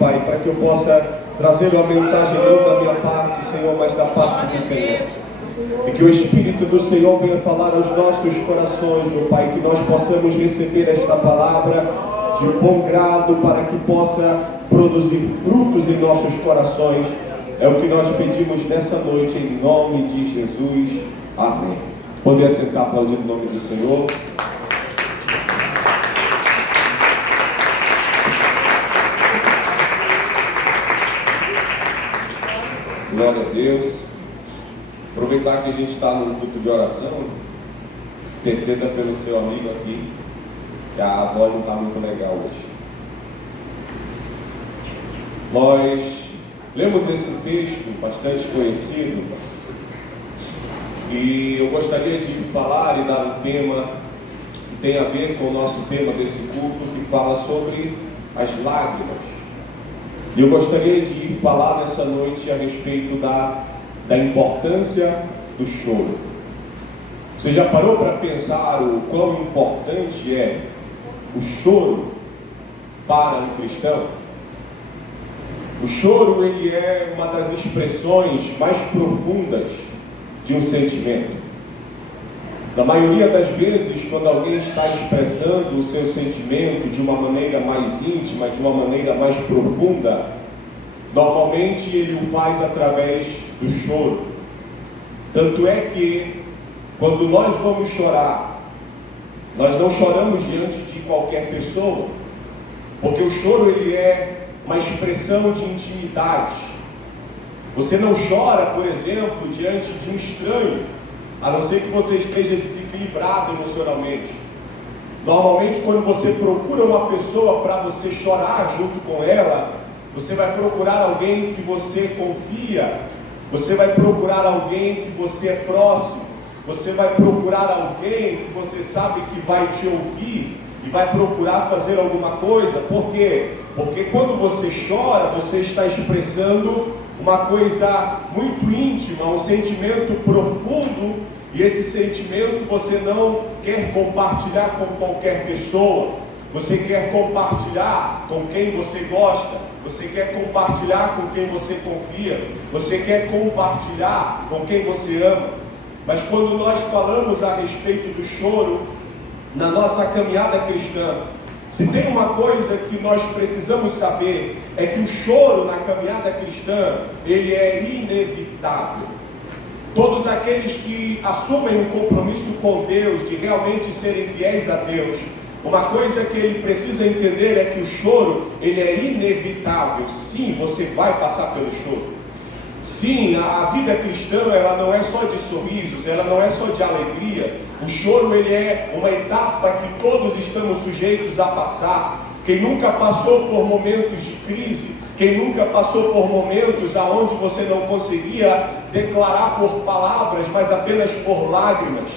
Pai, para que eu possa trazer uma mensagem não da minha parte, Senhor, mas da parte do Senhor. E que o Espírito do Senhor venha falar aos nossos corações, meu Pai, que nós possamos receber esta palavra de bom grado para que possa produzir frutos em nossos corações. É o que nós pedimos nessa noite, em nome de Jesus. Amém. Poder assentar, aplaudindo o nome do Senhor. Glória a Deus. Aproveitar que a gente está no culto de oração, interceda pelo seu amigo aqui, que a voz não está muito legal hoje. Nós lemos esse texto bastante conhecido e eu gostaria de falar e dar um tema que tem a ver com o nosso tema desse culto, que fala sobre as lágrimas. E eu gostaria de falar nessa noite a respeito da importância do choro. Você já parou para pensar o quão importante é o choro para um cristão? O choro, ele é uma das expressões mais profundas de um sentimento. Na maioria das vezes, quando alguém está expressando o seu sentimento de uma maneira mais íntima, de uma maneira mais profunda, normalmente ele o faz através do choro. Tanto é que, quando nós vamos chorar, nós não choramos diante de qualquer pessoa, porque o choro, ele é uma expressão de intimidade. Você não chora, por exemplo, diante de um estranho, a não ser que você esteja desequilibrado emocionalmente. Normalmente, quando você procura uma pessoa para você chorar junto com ela, você vai procurar alguém que você confia, você vai procurar alguém que você é próximo, você vai procurar alguém que você sabe que vai te ouvir e vai procurar fazer alguma coisa. Por quê? Porque quando você chora, você está expressando uma coisa muito íntima, um sentimento profundo, e esse sentimento você não quer compartilhar com qualquer pessoa. Você quer compartilhar com quem você gosta, você quer compartilhar com quem você confia, você quer compartilhar com quem você ama. Mas quando nós falamos a respeito do choro na nossa caminhada cristã, se tem uma coisa que nós precisamos saber, é que o choro na caminhada cristã, ele é inevitável. Todos aqueles que assumem um compromisso com Deus, de realmente serem fiéis a Deus, uma coisa que ele precisa entender é que o choro, ele é inevitável. Sim, você vai passar pelo choro. Sim, a vida cristã, ela não é só de sorrisos, ela não é só de alegria. O choro, ele é uma etapa que todos estamos sujeitos a passar. Quem nunca passou por momentos de crise, quem nunca passou por momentos aonde você não conseguia declarar por palavras, mas apenas por lágrimas.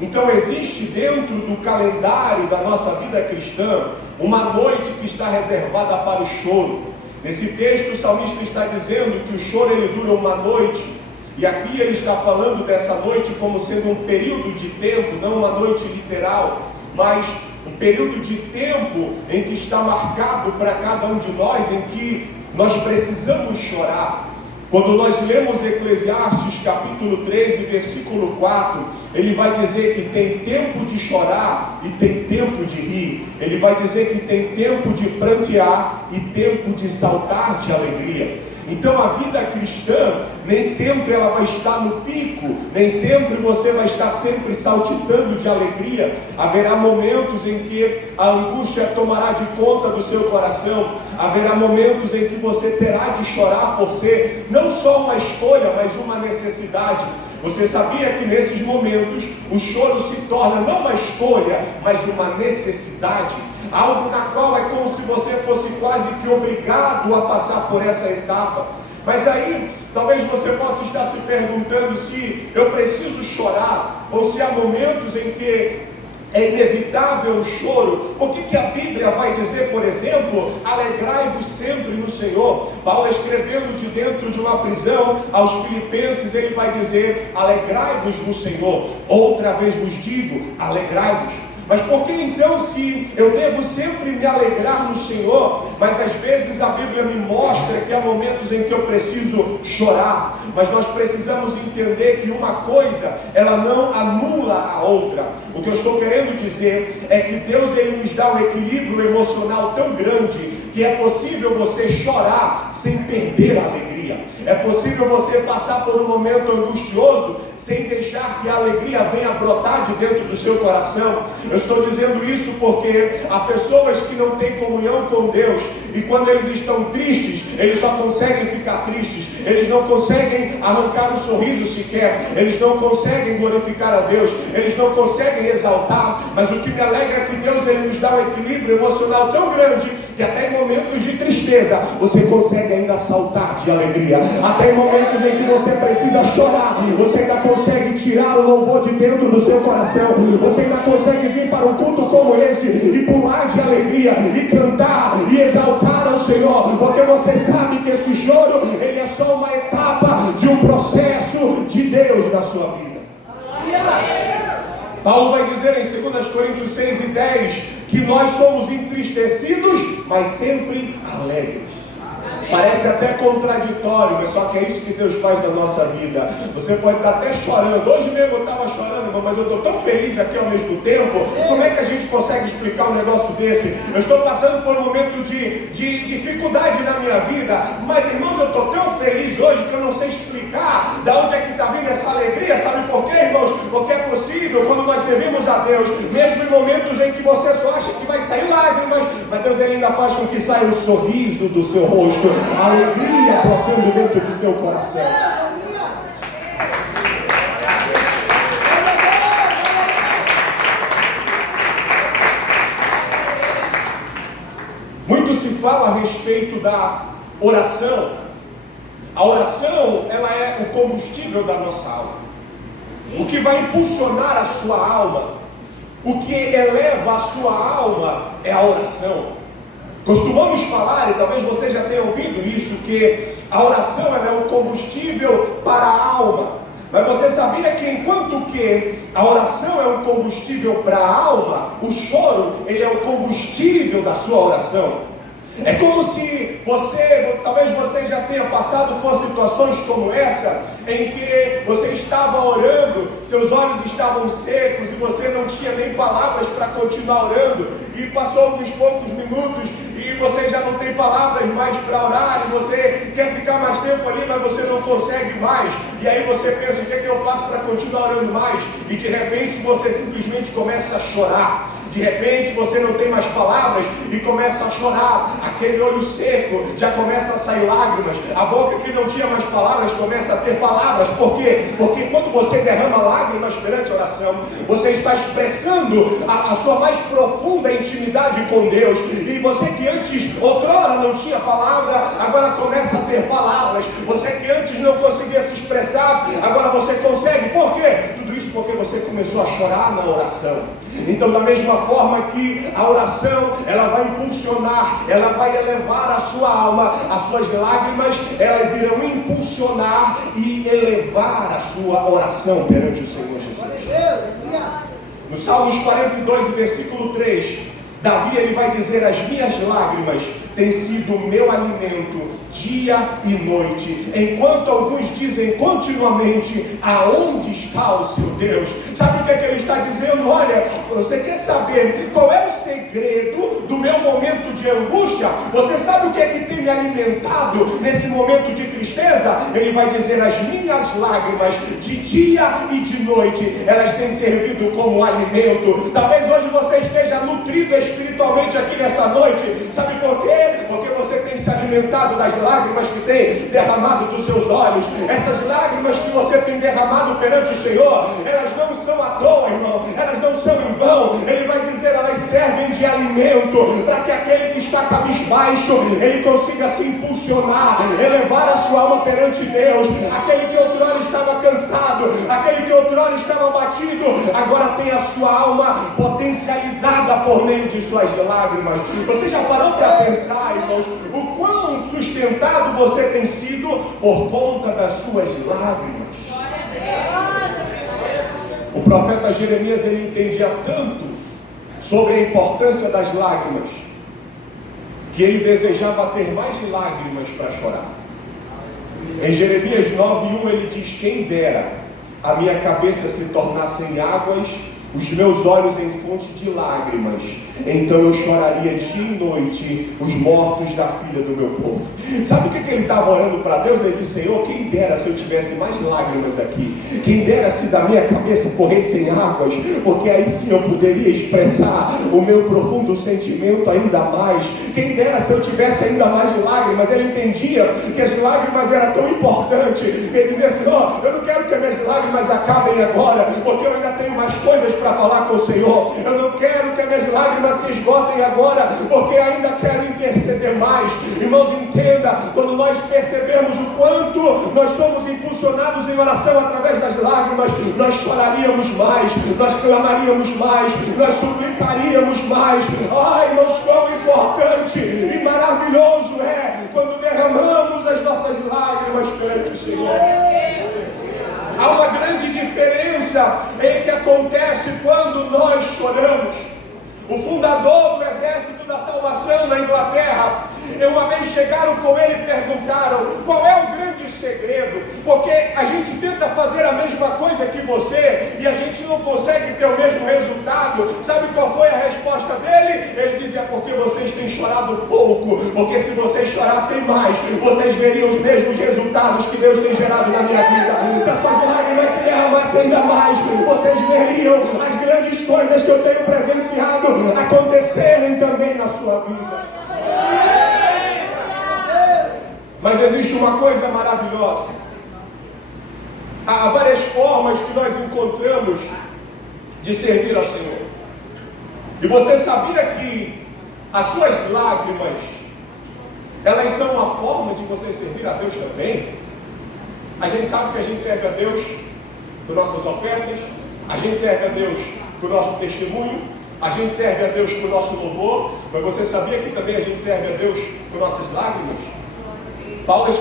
Então existe dentro do calendário da nossa vida cristã uma noite que está reservada para o choro. Nesse texto o salmista está dizendo que o choro, ele dura uma noite, e aqui ele está falando dessa noite como sendo um período de tempo, não uma noite literal, mas um período de tempo em que está marcado para cada um de nós, em que nós precisamos chorar. Quando nós lemos Eclesiastes capítulo 13, versículo 4, ele vai dizer que tem tempo de chorar e tem tempo de rir. Ele vai dizer que tem tempo de prantear e tempo de saltar de alegria. Então a vida cristã, nem sempre ela vai estar no pico, nem sempre você vai estar sempre saltitando de alegria. Haverá momentos em que a angústia tomará de conta do seu coração, haverá momentos em que você terá de chorar por ser não só uma escolha, mas uma necessidade. Você sabia que nesses momentos o choro se torna não uma escolha, mas uma necessidade? Algo na qual é como se você fosse quase que obrigado a passar por essa etapa. Mas aí, talvez você possa estar se perguntando se eu preciso chorar, ou se há momentos em que é inevitável o choro. O que a Bíblia vai dizer, por exemplo? Alegrai-vos sempre no Senhor. Paulo, escrevendo de dentro de uma prisão aos filipenses, ele vai dizer: alegrai-vos no Senhor. Outra vez vos digo, alegrai-vos. Mas por que então, se eu devo sempre me alegrar no Senhor, mas às vezes a Bíblia me mostra que há momentos em que eu preciso chorar, mas nós precisamos entender que uma coisa, ela não anula a outra. O que eu estou querendo dizer é que Deus, Ele nos dá um equilíbrio emocional tão grande, que é possível você chorar sem perder a alegria. É possível você passar por um momento angustioso sem deixar que a alegria venha brotar de dentro do seu coração. Eu estou dizendo isso porque há pessoas que não têm comunhão com Deus, e quando eles estão tristes, eles só conseguem ficar tristes, eles não conseguem arrancar um sorriso sequer, eles não conseguem glorificar a Deus, eles não conseguem exaltar. Mas o que me alegra é que Deus, Ele nos dá um equilíbrio emocional tão grande, que até em momentos de tristeza, você consegue ainda saltar de alegria. Até em momentos em que você precisa chorar, você ainda consegue tirar o louvor de dentro do seu coração. Você ainda consegue vir para um culto como esse e pular de alegria, e cantar, e exaltar ao Senhor, porque você sabe que esse choro, ele é só uma etapa de um processo de Deus na sua vida. Paulo vai dizer em 2 Coríntios 6:10, que nós somos entristecidos, mas sempre alegres. Parece até contraditório, mas só que é isso que Deus faz na nossa vida. Você pode estar até chorando. Hoje mesmo eu estava chorando, irmão, mas eu estou tão feliz aqui ao mesmo tempo. Como é que a gente consegue explicar um negócio desse? Eu estou passando por um momento de dificuldade na minha vida, mas, irmãos, eu estou tão feliz hoje que eu não sei explicar de onde é que está vindo essa alegria. Sabe por quê, irmãos? Porque é possível, quando nós servimos a Deus, mesmo em momentos em que você só acha que vai sair lágrimas, mas Deus, Ele ainda faz com que saia um sorriso do seu rosto, a alegria brotando dentro do seu coração. Muito se fala a respeito da oração. A oração, ela é o combustível da nossa alma. O que vai impulsionar a sua alma, o que eleva a sua alma é a oração. Costumamos falar, e talvez você já tenha ouvido isso, que a oração, ela é o combustível para a alma. Mas você sabia que enquanto que a oração é um combustível para a alma, o choro, ele é o combustível da sua oração? É como se talvez você já tenha passado por situações como essa, em que você estava orando, seus olhos estavam secos e você não tinha nem palavras para continuar orando, e passou alguns poucos minutos e você já não tem palavras mais para orar, e você quer ficar mais tempo ali, mas você não consegue mais, e aí você pensa, o que é que eu faço para continuar orando mais? E de repente você simplesmente começa a chorar. De repente você não tem mais palavras e começa a chorar, aquele olho seco já começa a sair lágrimas, a boca que não tinha mais palavras começa a ter palavras. Por quê? Porque quando você derrama lágrimas perante a oração, você está expressando a sua mais profunda intimidade com Deus, e você que antes, outrora, não tinha palavra, agora começa a ter palavras. Você que antes não conseguia se expressar, agora você consegue. Por quê? Tudo isso porque você começou a chorar na oração. Então, da mesma forma que a oração, ela vai impulsionar, ela vai elevar a sua alma, as suas lágrimas, elas irão impulsionar e elevar a sua oração perante o Senhor Jesus. No Salmos 42, versículo 3, Davi, ele vai dizer: as minhas lágrimas têm sido o meu alimento dia e noite, enquanto alguns dizem continuamente: aonde está o seu Deus? Sabe o que é que ele está dizendo? Olha, você quer saber qual é o segredo do meu momento de angústia? Você sabe o que é que tem me alimentado nesse momento de tristeza? Ele vai dizer: as minhas lágrimas de dia e de noite, elas têm servido como alimento. Talvez hoje você esteja nutrido espiritualmente aqui nessa noite. Sabe por quê? Porque você tem se alimentado das lágrimas que tem derramado dos seus olhos. Essas lágrimas que você tem derramado perante o Senhor, elas não são à toa, irmão, elas não são em vão. Ele vai dizer, elas servem de alimento para que aquele que está cabisbaixo, ele consiga se impulsionar, elevar a sua alma perante Deus. Aquele que outrora estava cansado, aquele que outrora estava abatido, agora tem a sua alma potencializada por meio de suas lágrimas. Você já parou para pensar, irmãos, o quão sustentado você tem sido por conta das suas lágrimas? O profeta Jeremias, ele entendia tanto sobre a importância das lágrimas, que ele desejava ter mais lágrimas para chorar. Em Jeremias 9:1 ele diz: quem dera a minha cabeça se tornasse em águas, os meus olhos em fonte de lágrimas, então eu choraria dia e noite os mortos da filha do meu povo. Sabe o que ele estava orando para Deus? Ele disse: Senhor, quem dera se eu tivesse mais lágrimas aqui, quem dera se da minha cabeça corressem águas, porque aí sim eu poderia expressar o meu profundo sentimento ainda mais. Quem dera se eu tivesse ainda mais lágrimas. Ele entendia que as lágrimas eram tão importantes. Ele dizia: Senhor, eu não quero que as minhas lágrimas acabem agora, porque eu ainda tenho mais coisas para falar com o Senhor. Eu não quero que as minhas lágrimas se esgotem agora, porque ainda quero interceder mais. Irmãos, entenda, quando nós percebemos o quanto nós somos impulsionados em oração através das lágrimas, nós choraríamos mais, nós clamaríamos mais, nós suplicaríamos mais. Ai, irmãos, quão importante e maravilhoso é quando derramamos as nossas lágrimas perante o Senhor. Há uma grande diferença em que acontece quando nós choramos. O fundador do exército da salvação na Inglaterra, uma vez chegaram com ele e perguntaram: qual é o grande segredo? Porque a gente tenta fazer a mesma coisa que você e a gente não consegue ter o mesmo resultado. Sabe qual foi a resposta dele? Ele disse: é porque vocês têm chorado pouco, porque se vocês chorassem mais, vocês veriam os mesmos resultados que Deus tem gerado na minha vida. Se as suas lágrimas se derramassem ainda mais, vocês veriam as grandes coisas que eu tenho presenciado acontecerem também na sua vida. Mas existe uma coisa maravilhosa. Há várias formas que nós encontramos de servir ao Senhor. E você sabia que as suas lágrimas, elas são uma forma de você servir a Deus também? A gente sabe que a gente serve a Deus com nossas ofertas, a gente serve a Deus com o nosso testemunho, a gente serve a Deus com o nosso louvor, mas você sabia que também a gente serve a Deus com nossas lágrimas? Paulo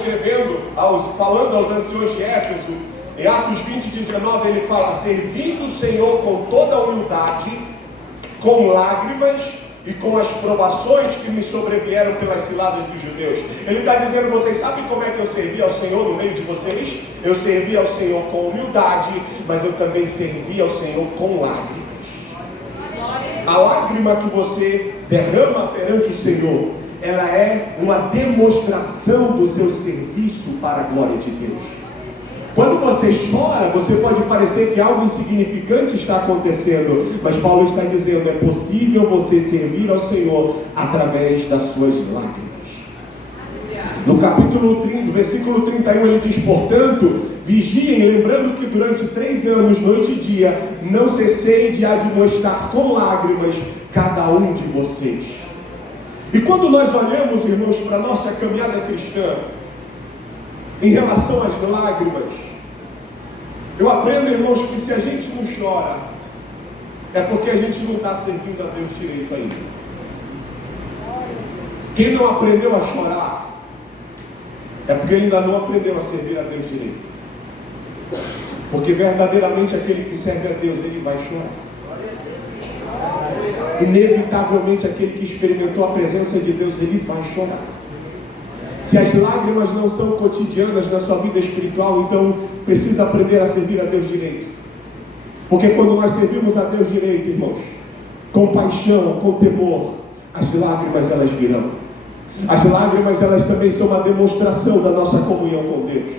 falando aos anciões de Éfeso, em Atos 20:19, ele fala: servindo o Senhor com toda a humildade, com lágrimas e com as provações que me sobrevieram pelas ciladas dos judeus. Ele está dizendo: vocês sabem como é que eu servi ao Senhor no meio de vocês? Eu servi ao Senhor com humildade, mas eu também servi ao Senhor com lágrimas. A lágrima que você derrama perante o Senhor, ela é uma demonstração do seu serviço para a glória de Deus. Quando você chora, você pode parecer que algo insignificante está acontecendo, mas Paulo está dizendo: é possível você servir ao Senhor através das suas lágrimas. No capítulo 30, versículo 31, ele diz: portanto, vigiem, lembrando que durante 3 anos, noite e dia, não cessei de admoestar com lágrimas cada um de vocês. E quando nós olhamos, irmãos, para a nossa caminhada cristã, em relação às lágrimas, eu aprendo, irmãos, que se a gente não chora, é porque a gente não está servindo a Deus direito ainda. Quem não aprendeu a chorar, é porque ele ainda não aprendeu a servir a Deus direito. Porque verdadeiramente aquele que serve a Deus, ele vai chorar. Inevitavelmente aquele que experimentou a presença de Deus, ele vai chorar. Se as lágrimas não são cotidianas na sua vida espiritual, então precisa aprender a servir a Deus direito. Porque quando nós servimos a Deus direito, irmãos, com paixão, com temor, as lágrimas elas virão. As lágrimas elas também são uma demonstração da nossa comunhão com Deus.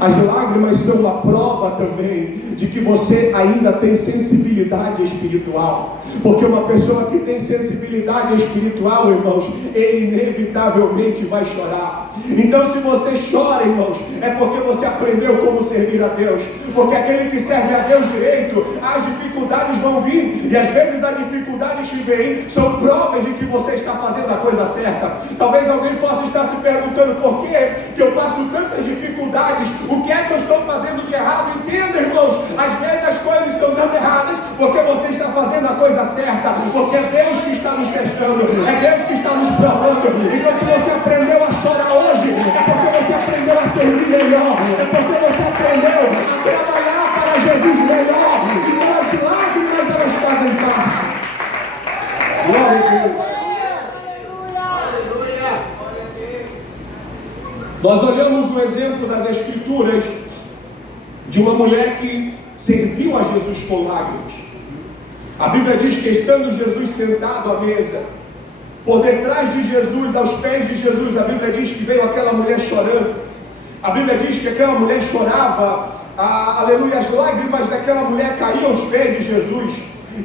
As lágrimas são uma prova também de que você ainda tem sensibilidade espiritual. Porque uma pessoa que tem sensibilidade espiritual, irmãos, ele inevitavelmente vai chorar. Então se você chora, irmãos, é porque você aprendeu como servir a Deus. Porque aquele que serve a Deus direito, as dificuldades vão vir. E às vezes as dificuldades que vêm são provas de que você está fazendo a coisa certa. Talvez alguém possa estar se perguntando: por que eu passo tantas dificuldades? O que é que eu estou fazendo de errado? Entenda, irmãos, às vezes as coisas estão dando erradas porque você está fazendo a coisa certa, porque é Deus que está nos testando, é Deus que está nos provando. Então se você aprendeu a chorar hoje, é porque você aprendeu a servir melhor, é porque você aprendeu a trabalhar para Jesus melhor. Então as lágrimas elas fazem parte. Nós olhamos o exemplo das Escrituras de uma mulher que serviu a Jesus com lágrimas. A Bíblia diz que estando Jesus sentado à mesa, por detrás de Jesus, aos pés de Jesus, a Bíblia diz que veio aquela mulher chorando. A Bíblia diz que aquela mulher chorava, aleluia, as lágrimas daquela mulher caíam aos pés de Jesus.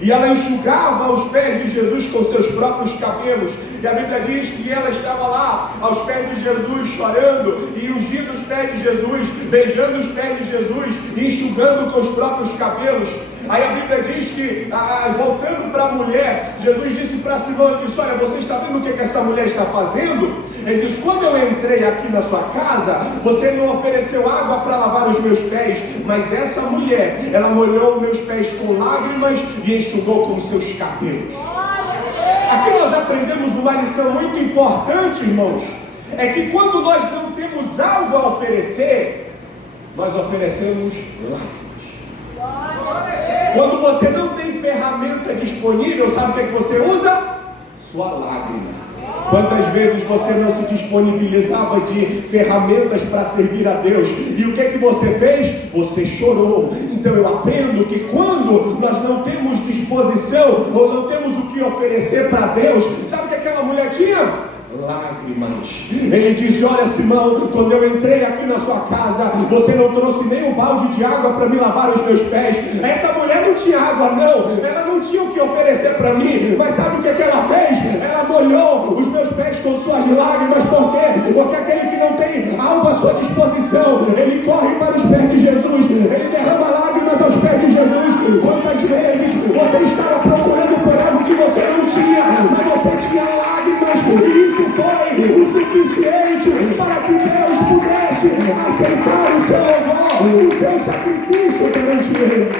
E ela enxugava os pés de Jesus com seus próprios cabelos. E a Bíblia diz que ela estava lá, aos pés de Jesus, chorando, e ungindo os pés de Jesus, beijando os pés de Jesus, e enxugando com os próprios cabelos. Aí a Bíblia diz que, voltando para a mulher, Jesus disse para Simão, ele disse: olha, você está vendo o que essa mulher está fazendo? Ele diz: quando eu entrei aqui na sua casa, você não ofereceu água para lavar os meus pés, mas essa mulher, ela molhou meus pés com lágrimas e enxugou com os seus cabelos. Aqui nós aprendemos uma lição muito importante, irmãos, é que quando nós não temos algo a oferecer, nós oferecemos lágrimas. Quando você não tem ferramenta disponível, sabe o que é que você usa? Sua lágrima. Quantas vezes você não se disponibilizava de ferramentas para servir a Deus? E o que é que você fez? Você chorou. Então eu aprendo que quando nós não temos disposição ou não temos o que oferecer para Deus, sabe o que aquela mulher tinha? Lágrimas. Ele disse: olha, Simão, quando eu entrei aqui na sua casa, você não trouxe nem um balde de água para me lavar os meus pés. Essa mulher não tinha água, não. Ela não tinha o que oferecer para mim. Mas sabe o que ela fez? Ela molhou os meus pés com suas lágrimas. Por quê? Porque aquele que não tem algo à sua disposição, ele corre para os pés de Jesus, ele derrama lágrimas aos pés de Jesus. Quantas vezes você estava procurando por algo que você não tinha, mas você tinha lágrimas, e isso foi o suficiente para que Deus pudesse aceitar o seu louvor, o seu sacrifício perante Ele.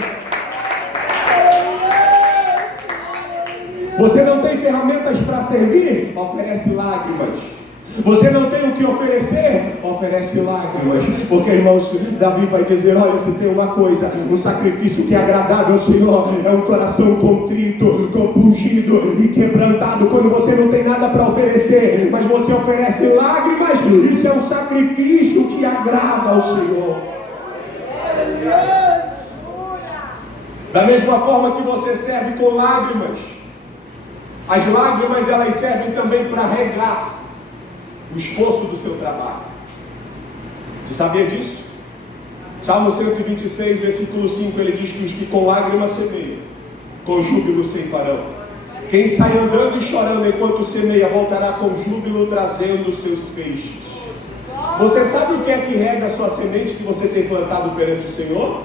Você não tem ferramentas para servir? Oferece lágrimas. Você não tem o que oferecer? Oferece lágrimas. Porque, irmãos, Davi vai dizer: olha, se tem uma coisa, um sacrifício que é agradável ao Senhor, é um coração contrito, compungido e quebrantado. Quando você não tem nada para oferecer, mas você oferece lágrimas, isso é um sacrifício que agrada ao Senhor. Da mesma forma que você serve com lágrimas, as lágrimas elas servem também para regar o esforço do seu trabalho. Você sabia disso? Salmo 126, versículo 5, ele diz que os que com lágrimas semeiam, com júbilo ceifarão. Quem sai andando e chorando enquanto semeia, voltará com júbilo trazendo seus feixes. Você sabe o que é que rega a sua semente que você tem plantado perante o Senhor?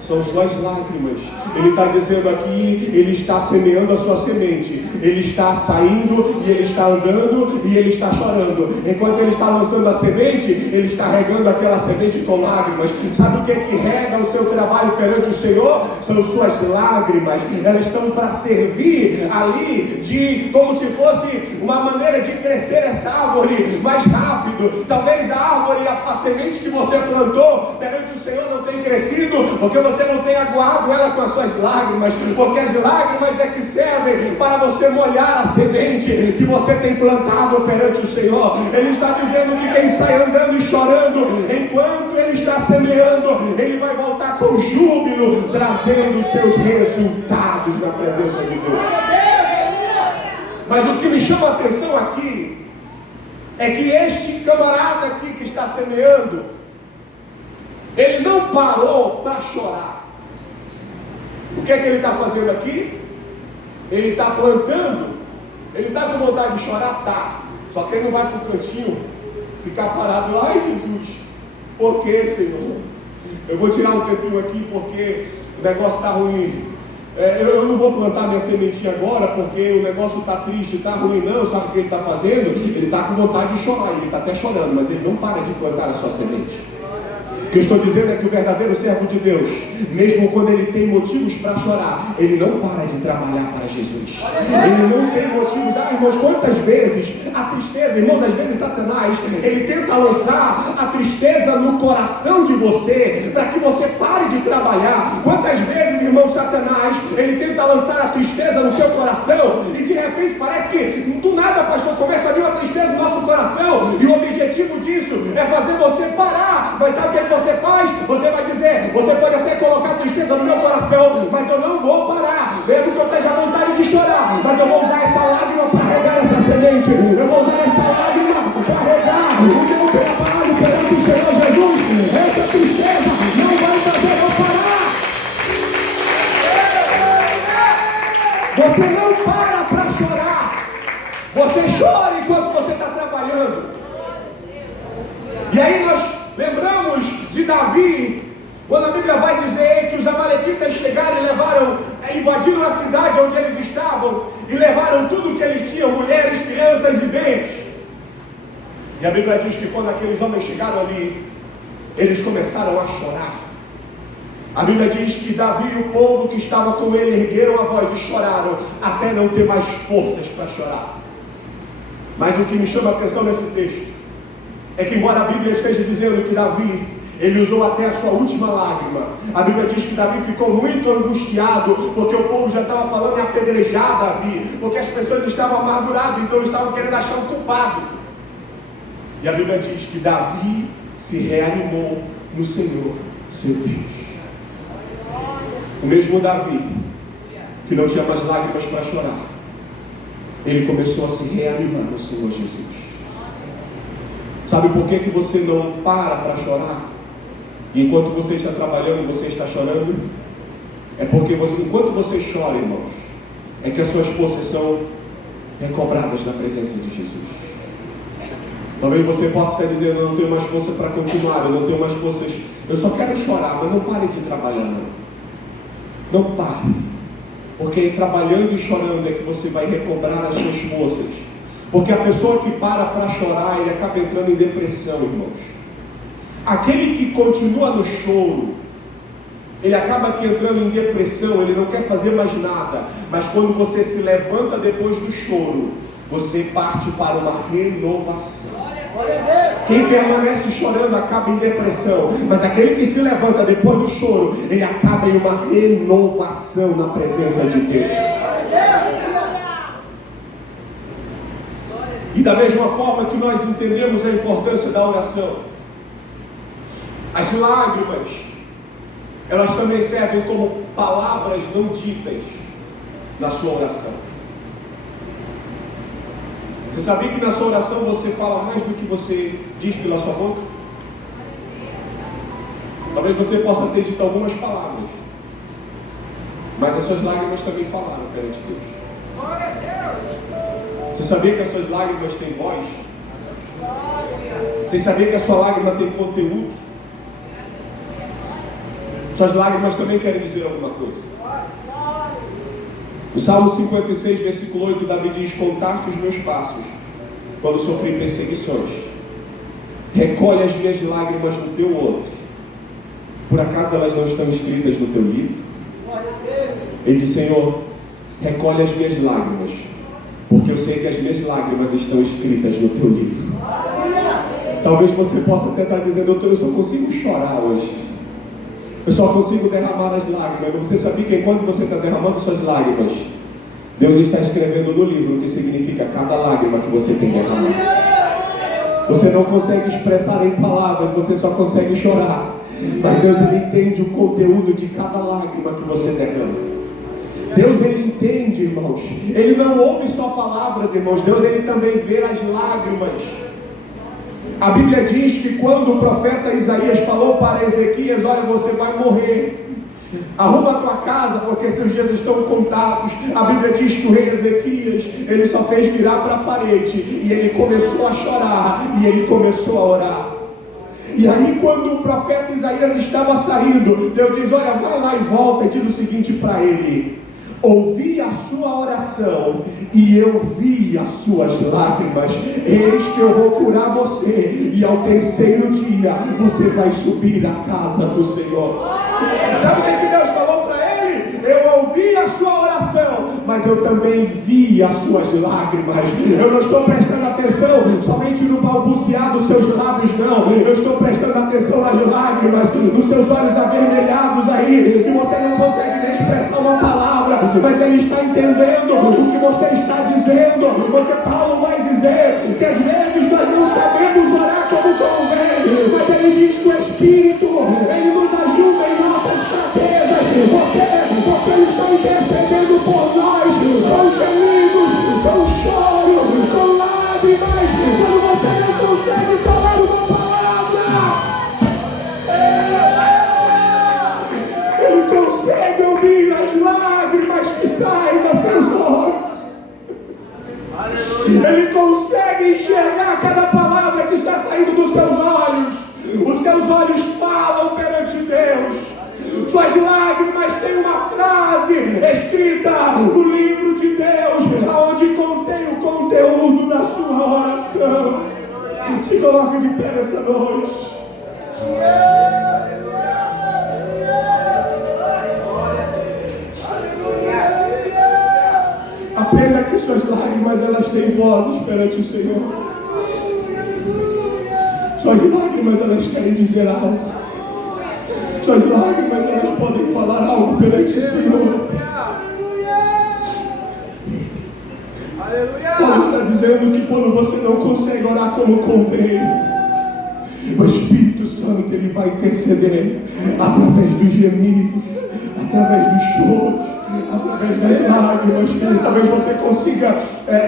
São suas lágrimas. Ele está dizendo aqui, ele está semeando a sua semente. Ele está saindo e ele está andando e ele está chorando. Enquanto ele está lançando a semente, ele está regando aquela semente com lágrimas. Sabe o que é que rega o seu trabalho perante o Senhor? São suas lágrimas. Elas estão para servir ali de como se fosse uma maneira de crescer essa árvore mais rápido. Talvez a árvore, a semente que você plantou perante o Senhor não tenha crescido porque você não tem aguado ela com as suas lágrimas, porque as lágrimas é que servem para você molhar a semente que você tem plantado perante o Senhor. Ele está dizendo que quem sai andando e chorando, enquanto ele está semeando, ele vai voltar com júbilo, trazendo seus resultados na presença de Deus. Mas o que me chama a atenção aqui é que este camarada aqui que está semeando, ele não parou para chorar. O que é que ele está fazendo aqui? Ele está plantando. Ele está com vontade de chorar? Tá. Só que ele não vai para o cantinho ficar parado. Ai, Jesus, por que, Senhor? Eu vou tirar um tempinho aqui porque o negócio está ruim. Eu não vou plantar minha sementinha agora porque o negócio está triste, está ruim. Não, sabe o que ele está fazendo? Ele está com vontade de chorar. Ele está até chorando, mas ele não para de plantar a sua semente. O que eu estou dizendo é que o verdadeiro servo de Deus, mesmo quando ele tem motivos para chorar, ele não para de trabalhar para Jesus. Ele não tem motivos. Irmãos, quantas vezes a tristeza, irmãos, às vezes Satanás, ele tenta lançar a tristeza no coração de você, para que você pare de trabalhar. Quantas vezes, irmão, Satanás, ele tenta lançar a tristeza no seu coração, e de repente parece que do nada, pastor, começa a vir uma tristeza no nosso coração, e o objetivo disso é fazer você parar. Mas sabe o que você faz? Você vai dizer, você pode até colocar tristeza no meu coração, mas eu não vou parar, mesmo que eu esteja à vontade de chorar, mas eu vou usar essa lágrima para regar essa semente, eu vou usar essa lágrima para regar o meu trabalho perante o Senhor Jesus. Essa tristeza não vai fazer eu parar. Você não para chorar, você chora enquanto você está trabalhando. E aí nós lembramos de Davi, quando a Bíblia vai dizer que os amalequitas chegaram e invadiram a cidade onde eles estavam, e levaram tudo que eles tinham, mulheres, crianças e bens. E a Bíblia diz que quando aqueles homens chegaram ali, eles começaram a chorar. A Bíblia diz que Davi e o povo que estava com ele ergueram a voz e choraram, até não ter mais forças para chorar. Mas o que me chama a atenção nesse texto é que, embora a Bíblia esteja dizendo que Davi, ele usou até a sua última lágrima, a Bíblia diz que Davi ficou muito angustiado, porque o povo já estava falando em apedrejar Davi, porque as pessoas estavam amarguradas, então eles estavam querendo achar um culpado. E a Bíblia diz que Davi se reanimou no Senhor, seu Deus. O mesmo Davi, que não tinha mais lágrimas para chorar, ele começou a se reanimar no Senhor Jesus. Sabe por que você não para chorar? E enquanto você está trabalhando, você está chorando? É porque enquanto você chora, irmãos, é que as suas forças são recobradas na presença de Jesus. Talvez você possa estar dizendo, eu não tenho mais força para continuar, eu não tenho mais forças, eu só quero chorar, mas não pare de trabalhar não. Não pare, porque trabalhando e chorando é que você vai recobrar as suas forças. Porque a pessoa que para chorar, ele acaba entrando em depressão, irmãos. Aquele que continua no choro, ele acaba aqui entrando em depressão, ele não quer fazer mais nada. Mas quando você se levanta depois do choro, você parte para uma renovação. Quem permanece chorando acaba em depressão, mas aquele que se levanta depois do choro, ele acaba em uma renovação na presença de Deus. E da mesma forma que nós entendemos a importância da oração, as lágrimas, elas também servem como palavras não ditas na sua oração. Você sabia que na sua oração você fala mais do que você diz pela sua boca? Talvez você possa ter dito algumas palavras, mas as suas lágrimas também falaram perante Deus. Você sabia que as suas lágrimas têm voz? Você sabia que a sua lágrima tem conteúdo? Suas lágrimas também querem dizer alguma coisa. O Salmo 56, versículo 8, Davi diz: contaste os meus passos quando sofri perseguições. Recolhe as minhas lágrimas no teu odre. Por acaso elas não estão escritas no teu livro? Ele diz: Senhor, recolhe as minhas lágrimas, porque eu sei que as minhas lágrimas estão escritas no teu livro. Talvez você possa até estar dizendo: eu só consigo chorar hoje, eu só consigo derramar as lágrimas. Mas você sabia que enquanto você está derramando suas lágrimas, Deus está escrevendo no livro o que significa cada lágrima que você tem derramado. Você não consegue expressar em palavras, você só consegue chorar, mas Deus, ele entende o conteúdo de cada lágrima que você derrama. Deus, ele entende, irmãos. Ele não ouve só palavras, irmãos. Deus, ele também vê as lágrimas. A Bíblia diz que quando o profeta Isaías falou para Ezequias: olha, você vai morrer, arruma a tua casa, porque seus dias estão contados. A Bíblia diz que o rei Ezequias, ele só fez virar para a parede, e ele começou a chorar, e ele começou a orar. E aí, quando o profeta Isaías estava saindo, Deus diz: olha, vai lá e volta, e diz o seguinte para ele: ouvi a sua oração e eu vi as suas lágrimas. Eis que eu vou curar você, e ao terceiro dia você vai subir à casa do Senhor. Sabe o que Deus falou para ele? Eu ouvi a sua oração, mas eu também vi as suas lágrimas. Eu não estou prestando atenção somente no balbuciar dos seus lábios, não. Eu estou prestando atenção nas lágrimas, nos seus olhos avermelhados aí, que você não consegue nem expressar uma palavra, mas ele está entendendo o que você está dizendo. Porque Paulo vai dizer que às vezes nós não sabemos orar como convém. dos seus olhos. Os seus olhos falam perante Deus. Suas lágrimas têm uma frase escrita no livro de Deus, onde contém o conteúdo da sua oração. Se coloque de pé nessa noite. Aprenda que suas lágrimas, elas têm vozes perante o Senhor. Suas lágrimas, elas querem dizer algo. Suas lágrimas, elas podem falar algo perante o Senhor. Paulo está dizendo que quando você não consegue orar como convém, o Espírito Santo, ele vai interceder através dos gemidos, através dos choros, através das lágrimas. Talvez você consiga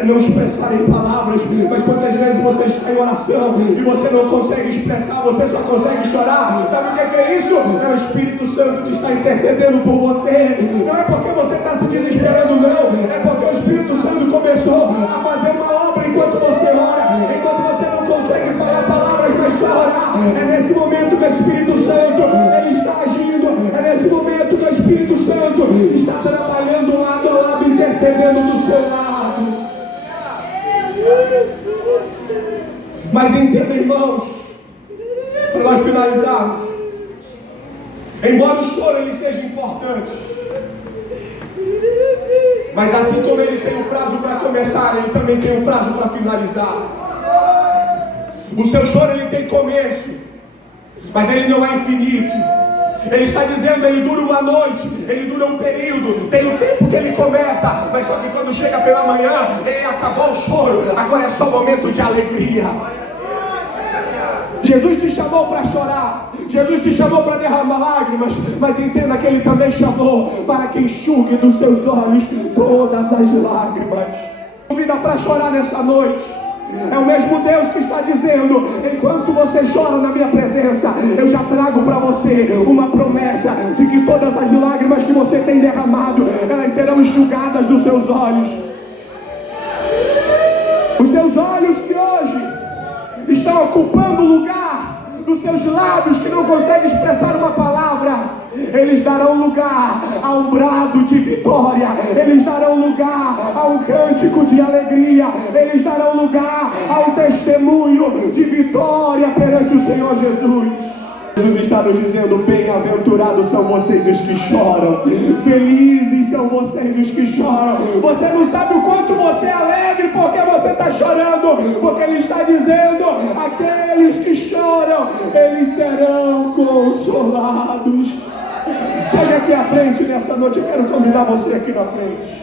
não expressar em palavras, mas quantas vezes você está em oração e você não consegue expressar, você só consegue chorar. Sabe o que é isso? É o Espírito Santo que está intercedendo por você. Não é porque você está se desesperando, não. É porque o Espírito Santo começou a fazer uma obra enquanto você ora, enquanto você não consegue falar palavras, mas só orar. É nesse momento que o Espírito Santo, ele está agindo. É nesse momento que o Espírito Santo está trabalhando lado a lado, intercedendo do seu lado. Mas entenda, irmãos, para nós finalizarmos, embora o choro ele seja importante, mas assim como ele tem um prazo para começar, ele também tem um prazo para finalizar. O seu choro ele tem começo, mas ele não é infinito. Ele está dizendo, ele dura uma noite, ele dura um período, tem o tempo que ele começa, mas só que quando chega pela manhã, ele acabou o choro, agora é só momento de alegria. Jesus te chamou para chorar, Jesus te chamou para derramar lágrimas, mas entenda que ele também chamou para que enxugue dos seus olhos todas as lágrimas. Convida para chorar nessa noite. É o mesmo Deus que está dizendo, enquanto você chora na minha presença, eu já trago para você uma promessa de que todas as lágrimas que você tem derramado, elas serão enxugadas dos seus olhos. Os seus olhos que hoje estão ocupando o lugar dos seus lábios que não conseguem expressar uma palavra, eles darão lugar a um brado de vitória, eles darão lugar a um cântico de alegria, eles darão lugar a um testemunho de vitória perante o Senhor Jesus. Jesus está nos dizendo, bem-aventurados são vocês os que choram, felizes são vocês os que choram. Você não sabe o quanto você é alegre porque você está chorando, porque Ele está dizendo, aqueles que choram, eles serão consolados. Chegue aqui à frente nessa noite, eu quero convidar você aqui na frente.